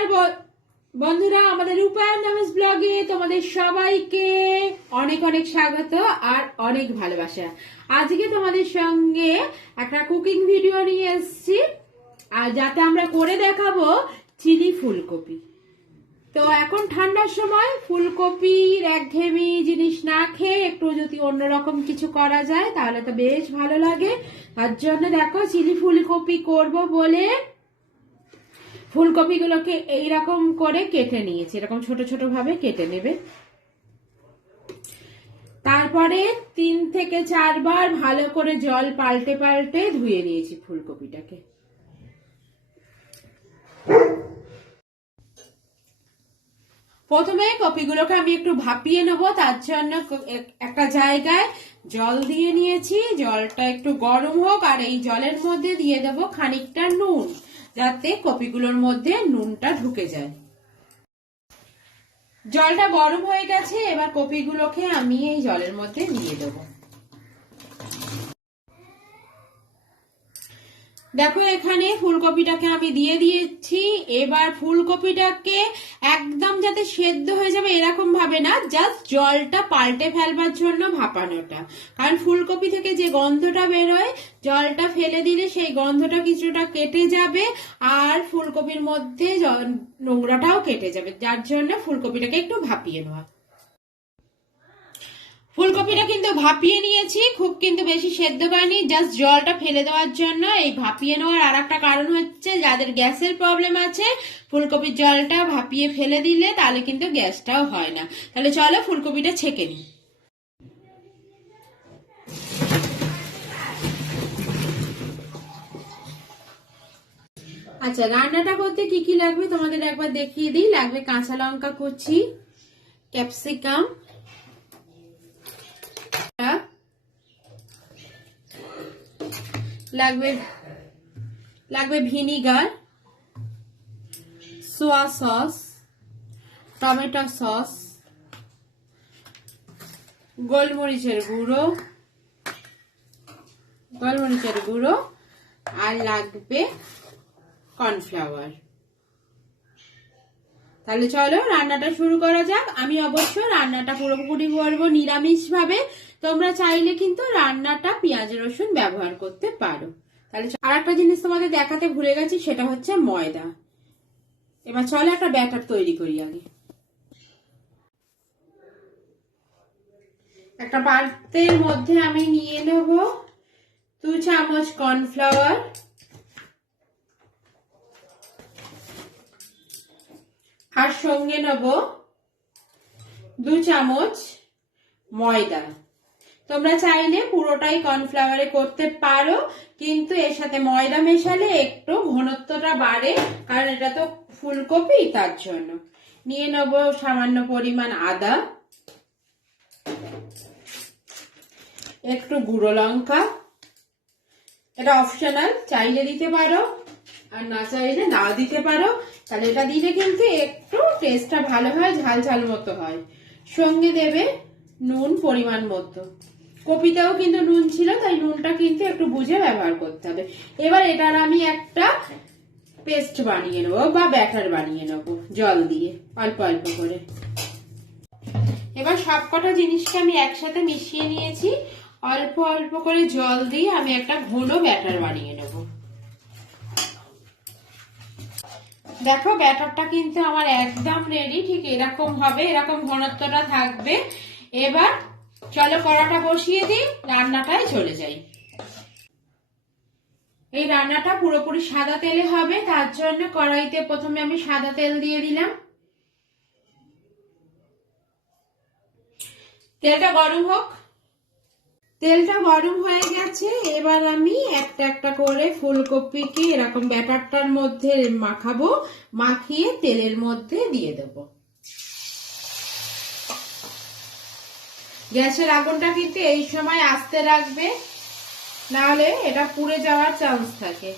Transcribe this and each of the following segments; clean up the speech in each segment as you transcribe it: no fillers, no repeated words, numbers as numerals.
নমস্কার বন্ধুরা, আমাদের রূপায়ণ নামেশ ব্লগে তোমাদের সবাইকে অনেক অনেক স্বাগত আর অনেক ভালোবাসা। আজকে তোমাদের সঙ্গে একটা কুকিং ভিডিও নিয়ে এসেছি, আর যাতে আমরা করে দেখাবো চিলি ফুলকপি। তো এখন ঠান্ডার সময় ফুলকপির একঘেয়েমি জিনিস না খেয়ে একটু যদি অন্যরকম কিছু করা যায় তাহলে তো বেশ ভালো লাগে। তার জন্য দেখো চিলি ফুলকপি করব বলে ফুলকপিগুলোকে এইরকম করে কেটে নিয়েছি, এরকম ছোট ছোট ভাবে কেটে নেবে। তারপরে 3 থেকে 4 বার ভালো করে জল পাল্টে পাল্টে ধুয়ে নিয়েছি ফুলকপিটাকে। প্রথমে কপিগুলোকে আমি একটু ভাপিয়ে নেবো, তার জন্য একটা জায়গায় জল দিয়ে নিয়েছি। জলটা একটু গরম হোক, আর এই জলের মধ্যে দিয়ে দেবো খানিকটা নুন, যাতে কপিগুলোর মধ্যে নুনটা ঢুকে যায়। জলটা গরম হয়ে গেছে, এবার কপিগুলোকে আমি এই জলের মধ্যে দিয়ে দেবো। দেখো এখানে ফুলকপিটাকে আমি দিয়ে দিয়েছি। এবার ফুলকপিটাকে একদম যাতে সেদ্ধ হয়ে যাবে এরকম ভাবে না, জাস্ট জলটা পাল্টে ফেলবার জন্য ভাপানোটা। কারণ ফুলকপি থেকে যে গন্ধটা বেরোয়, জলটা ফেলে দিলে সেই গন্ধটা কিছুটা কেটে যাবে, আর ফুলকপির মধ্যে নোংরাটাও কেটে যাবে, যার জন্য ফুলকপিটাকে একটু ভাপিয়ে নেওয়া। ফুলকপিটা কিন্তু ভাপিয়ে নিয়েছি, খুব কিন্তু বেশি সেদ্ধ করেনি, জাস্ট জলটা ফেলে দেওয়ার জন্য। এই ভাপিয়ে নেওয়ার আর একটা কারণ হচ্ছে, যাদের গ্যাসের প্রবলেম আছে ফুলকপির জলটা ভাপিয়ে ফেলে দিলে তাহলে কিন্তু গ্যাসটাও হয় না। তাহলে চলো ফুলকপিটা ছেঁকে নিই। আচ্ছা, রান্নাটা করতে কি কি লাগবে তোমাদের একবার দেখিয়ে দিই। লাগবে কাঁচা লঙ্কা কুচি, ক্যাপসিকাম, লাগবে ভিনিগার, সোয়া সস, টমেটো সস, গোলমরিচের গুঁড়ো, আর লাগবে কর্নফ্লাওয়ার। তাহলে চলো রান্নাটা শুরু করা যাক। আমি অবশ্য রান্নাটা পুরোপুরি করবো নিরামিষ ভাবে, তোমরা চাইলে কিন্তু রান্নাটা পেঁয়াজ রসুন ব্যবহার করতে পারো। তাহলে আর একটা জিনিস তোমাদের দেখাতে ভুলে গেছি, সেটা হচ্ছে ময়দা। এবার চলো একটা ব্যাটার তৈরি করি। আগে একটা পাত্রের মধ্যে আমি নিয়ে নেব 2 চামচ কর্নফ্লাওয়ার, আর সঙ্গে নেব 2 চামচ ময়দা। তোমরা চাইলে পুরোটাই কর্নফ্লাওয়ারে করতে পারো, কিন্তু এর সাথে ময়দা মেশালে একটু ঘনত্বটা বাড়ে, কারণ এটা তো ফুলকপি, তার জন্য। নিয়ে নেব সামান্য পরিমাণ আদা, একটু গুঁড়ো লঙ্কা, এটা অপশনাল, চাইলে দিতে পারো আর না চাইলে না দিতে পারো। তাহলে এটা দিলে কিন্তু একটু টেস্টটা ভালো হয়, ঝাল ঝাল মতো হয়। সঙ্গে দেবে নুন পরিমাণ মতো। কপিতেও কিন্তু নুন ছিল, তাই নুনটা কিন্তু একটু বুঝে ব্যবহার করতে হবে। এবার এটার আমি একটা পেস্ট বানিয়ে নেবো বা ব্যাটার বানিয়ে নেবো জল দিয়ে অল্প অল্প করে। এবার সবকটা জিনিসকে আমি একসাথে মিশিয়ে নিয়েছি, অল্প অল্প করে জল দিয়ে আমি একটা ঘন ব্যাটার বানিয়ে নেব। দেখো ব্যাটারটা কিন্তু আমার একদম রেডি, ঠিক এরকম হবে, এরকম ঘনত্বটা থাকবে। এবার চলো কড়াটা বসিয়ে দিই, রান্নাটায় চলে যাই। এই রান্নাটা পুরোপুরি সাদা তেলে হবে, তার জন্য কড়াইতে প্রথমে আমি সাদা তেল দিয়ে দিলাম। তেলটা গরম হোক। তেলটা গরম হয়ে গেছে, এবার আমি একটা একটা করে ফুলকপিকে এরকম ব্যাটারটার মধ্যে মাখাবো, মাখিয়ে তেলের মধ্যে দিয়ে দেব। গ্যাসের আগুনটা কিন্তু এই সময় আস্তে রাখবে, নাহলে এটা পুড়ে যাওয়ার চান্স থাকে।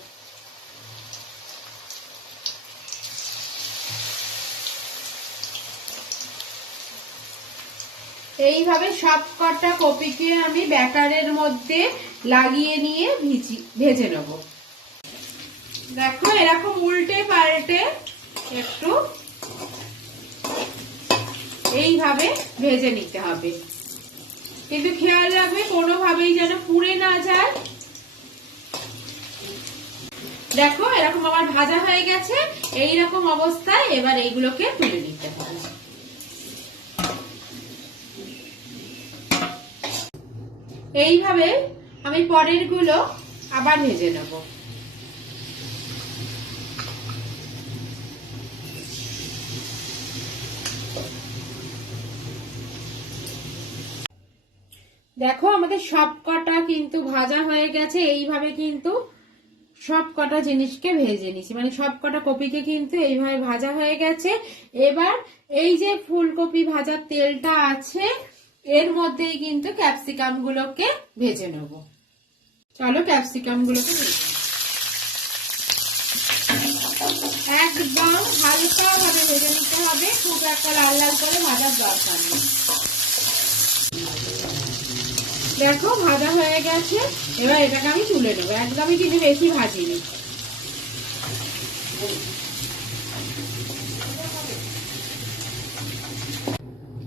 এইভাবে সবকটা কপিকে আমি ব্যাটারের মধ্যে লাগিয়ে নিয়ে ভেজে নেব। দেখো এরকম উল্টে পাল্টে একটু এইভাবে ভেজে নিতে হবে, কিন্তু খেয়াল রাখবে কোনোভাবেই যেন পুড়ে না যায়। দেখো এরকম আমার ভাজা হয়ে গেছে। এইরকম অবস্থায় এবার এইগুলোকে তুলে নিতে হবে। এইভাবে আমি পরের গুলো আবার ভেজে নেব। দেখো আমাদের সব কটা কিন্তু ভাজা হয়ে গেছে। এইভাবে কিন্তু সব কটা জিনিসকে ভেজে নিছি, মানে সব কটা কপিকে কিন্তু এইভাবে ভাজা হয়ে গেছে। এবার এই যে ফুলকপি ভাজার তেলটা আছে এর মধ্যেই কিন্তু ক্যাপসিকাম গুলোকে ভেজে নেব। চলো ক্যাপসিকাম গুলোকে একদম হালকা ভাবে ভেজে নিতে হবে, খুব একটা লাল লাল করে ভাজার দরকার নেই। দেখো ভাজা হয়ে গেছে, এবার এটাকে আমি তুলে নেবো। একদমই কিন্তু বেশি ভাজিনি।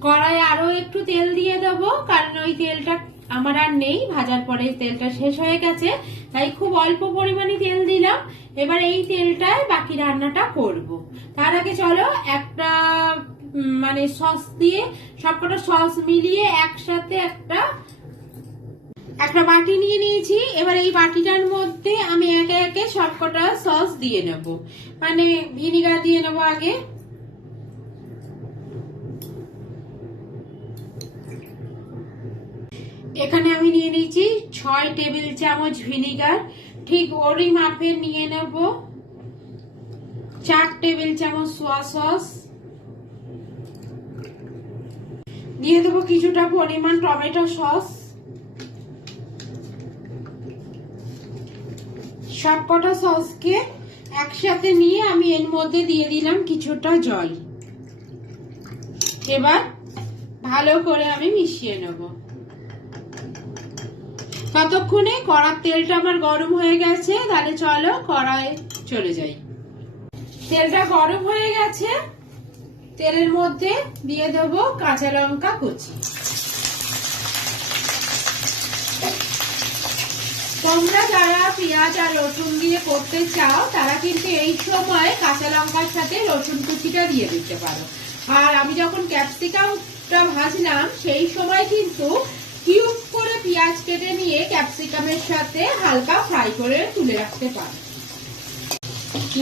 কড়াই আরো একটু তেল দিয়ে দেবো, কারণ ওই তেলটা আমার আর নেই, ভাজার পরে তেলটা শেষ হয়ে গেছে, তাই খুব অল্প পরিমাণে তেল দিলাম। এবার এই তেলটায় বাকি রান্নাটা করব। তার আগে চলো একটা মানে সস দিয়ে সবকটা সস মিলিয়ে একসাথে একটা বাটি নিয়ে নিয়েছি। এবার এই বাটিটার মধ্যে আমি একে একে সবকটা সস দিয়ে নেব, মানে ভিনিগার দিয়ে নেব আগে। এখানে আমি নিয়ে নিয়েছি 6 টেবিল চামচ ভিনিগার, ঠিক ওরই মাপের নিয়ে নেব 4 টেবিল চামচ সোয়া সস, দিয়ে দেবো কিছুটা পরিমাণ টমেটো সস। সবকটা সসকে একসাথে নিয়ে আমি এর মধ্যে দিয়ে দিলাম কিছুটা জল। এবার ভালো করে আমি মিশিয়ে নেব। ততক্ষণে কড়ার তেলটা আমার গরম হয়ে গেছে, তাহলে চলো কড়াই চলে যাই। তেলটা গরম হয়ে গেছে, তেলের মধ্যে দিয়ে দেবো কাঁচা লঙ্কা কুচি। তোমরা যারা পেঁয়াজ আর রসুন দিয়ে করতে চাও তারা কিন্তু এই সময় কাঁচা লঙ্কার সাথে রসুন কুচিটা দিয়ে দিতে পারো। আর আমি যখন ক্যাপসিকামটা ভাজলাম সেই সময় কিন্তু কিউব করে পেঁয়াজ কেটে নিয়ে ক্যাপসিকামের সাথে হালকা ফ্রাই করে তুলে রাখতে পারো।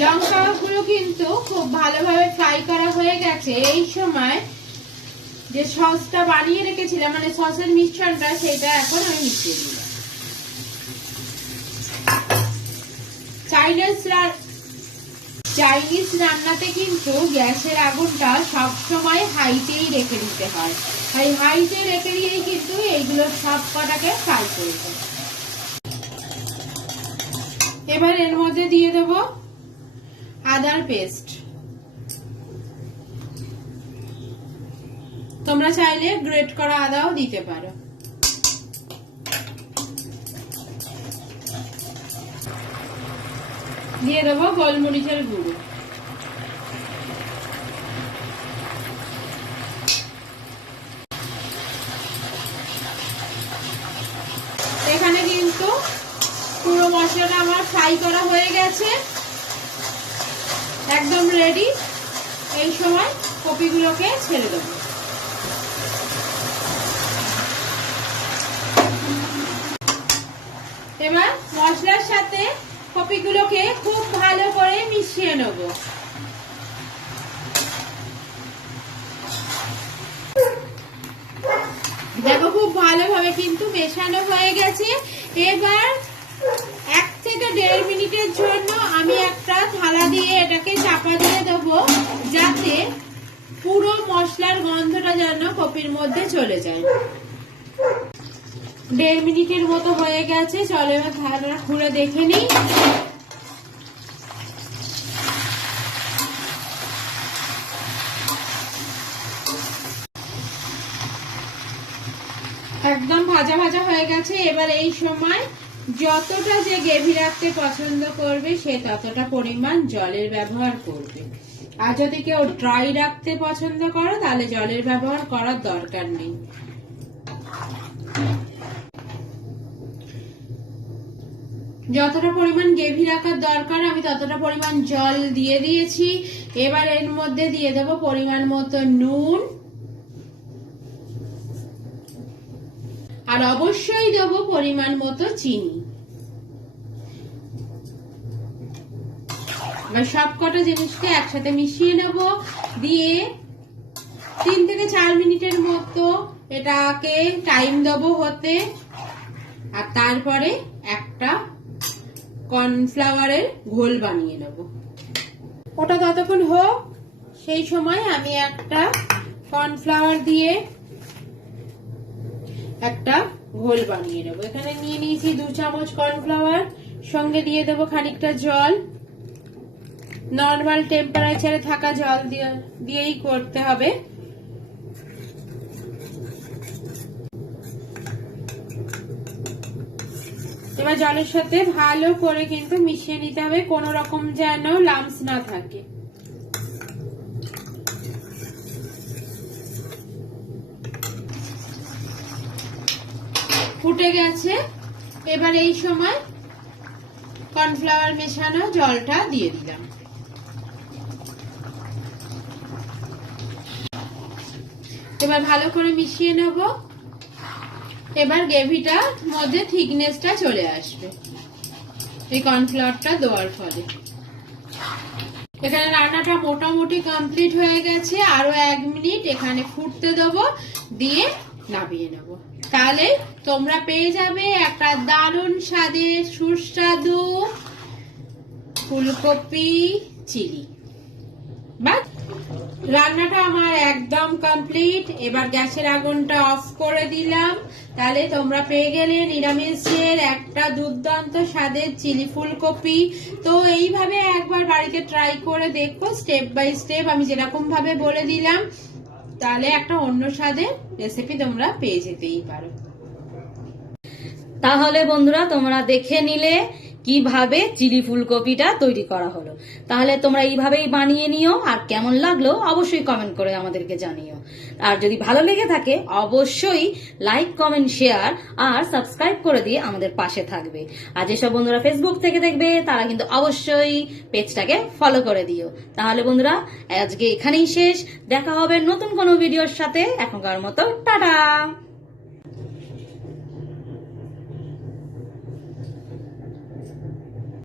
লঙ্কাগুলো কিন্তু খুব ভালোভাবে ফ্রাই করা হয়ে গেছে। এই সময় যে সসটা বানিয়ে রেখেছিলাম, মানে সসের মিশ্রণটা, সেটা এখন আমি মিশিয়ে দিলাম। চাইনিজ রান্নাতে কিন্তু গ্যাসের আগুনটা সবসময় হাইতেই রেখে দিতে হয়, তাই হাইতে রেখে দিয়েই কিন্তু এইগুলো সব কটাকে ফ্রাই করব। এবার এর মধ্যে দিয়ে দেব আদার পেস্ট। তোমরা চাইলে গ্রেট করা আদাও দিতে পারো। দিয়ে দেবো গোলমরিচের গুঁড়ো। এখানে কিন্তু পুরো মশলাটা আমার ফ্রাই করা হয়ে গেছে, একদম রেডি। এই সময় কপিগুলোকে ছেড়ে দেবো। এবার মশলার সাথে কপিগুলোকে খুব ভালো করে মিশিয়ে নেব। দেখো খুব ভালোভাবে কিন্তু মেশানো হয়ে গেছে। এবার 1 থেকে 1.5 মিনিটের জন্য আমি একটা থালা দিয়ে এটাকে চাপা দিয়ে দেবো, যাতে পুরো মশলার গন্ধটা যেন কপির মধ্যে চলে যায়। 1.5 মিনিটের মতো হয়ে গেছে। চলো এবার থালাটা খুলে দেখে নিই। একদম ভাজা ভাজা হয়ে গেছে। এবার এই সময় যতটা যে গ্রেভি রাখতে পছন্দ করবে সে ততটা পরিমাণ জলের ব্যবহার করবে। আর যদি কেউ ড্রাই রাখতে পছন্দ করো তাহলে জলের ব্যবহার করার দরকার নেই। যতটা পরিমাণ গ্রেভি রাখার দরকার আমি ততটা পরিমাণ জল দিয়ে দিয়েছি। এবার এর মধ্যে দিয়ে দেব পরিমাণ মতো নুন, আর অবশ্যই দেব পরিমাণ মতো চিনি। এবার সবকটা জিনিসকে একসাথে মিশিয়ে নেব, দিয়ে 3 থেকে 4 মিনিটের মতো এটাকে টাইম দেবো হতে। আর তারপরে একটা কর্নফ্লাওয়ারের ঘোল বানিয়ে নেব। ওটা ততক্ষণ হোক, সেই সময় আমি একটা কর্নফ্লাওয়ার দিয়ে একটা ঘোল বানিয়ে নেব। এখানে নিয়ে নিয়েছি 2 চামচ কর্নফ্লাওয়ার, সঙ্গে দিয়ে দেবো খানিকটা জল। নর্মাল টেম্পারেচারে থাকা জল দিয়েই করতে হবে। এবার জলের সাথে ভালো করে কিন্তু মিশিয়ে নিতে হবে, কোনো রকম যেন লাম্পস না থাকে। ফুটে গেছে। এবার এই সময় কর্নফ্লাওয়ার মেশানো জলটা দিয়ে দিলাম। এবার ভালো করে মিশিয়ে নেব। এবার গ্রেভিটার মধ্যে থিকনেসটা চলে আসবে এই কর্নফ্লাওয়ারটা দেওয়ার ফলে। এখানে রান্নাটা মোটামুটি কমপ্লিট হয়ে গেছে। আরো 1 মিনিট এখানে ফুটতে দেবো, দিয়ে নামিয়ে নেব। তাহলে তোমরা পেয়ে যাবে একটা দারুণ স্বাদের সুস্বাদু ফুলকপি চিলি। বাস, রান্নাটা আমার একদম কমপ্লিট। এবার গ্যাসের আগুনটা অফ করে দিলাম। তাহলে তোমরা পেয়ে গেলে নিরামিষের একটা দুর্দান্ত স্বাদের চিলি ফুলকপি। তো এইভাবে একবার বাড়িতে ট্রাই করে দেখো, স্টেপ বাই স্টেপ আমি যেরকম ভাবে বলে দিলাম, তাহলে একটা অন্য স্বাদের রেসিপি তোমরা পেয়ে যেতেই পারো। তাহলে বন্ধুরা তোমরা দেখে নিলে কিভাবে চিলি ফুলকপিটা তৈরি করা হলো। তাহলে তোমরা এইভাবেই বানিয়ে নিও, আর কেমন লাগলো অবশ্যই কমেন্ট করে আমাদেরকে জানিও। আর যদি ভালো লেগে থাকে অবশ্যই লাইক, কমেন্ট, শেয়ার আর সাবস্ক্রাইব করে দিয়ে আমাদের পাশে থাকবে। আর যেসব বন্ধুরা ফেসবুক থেকে দেখবে তারা কিন্তু অবশ্যই পেজটাকে ফলো করে দিও। তাহলে বন্ধুরা আজকে এখানেই শেষ, দেখা হবে নতুন কোনো ভিডিওর সাথে। এখনকার মতো টাটা।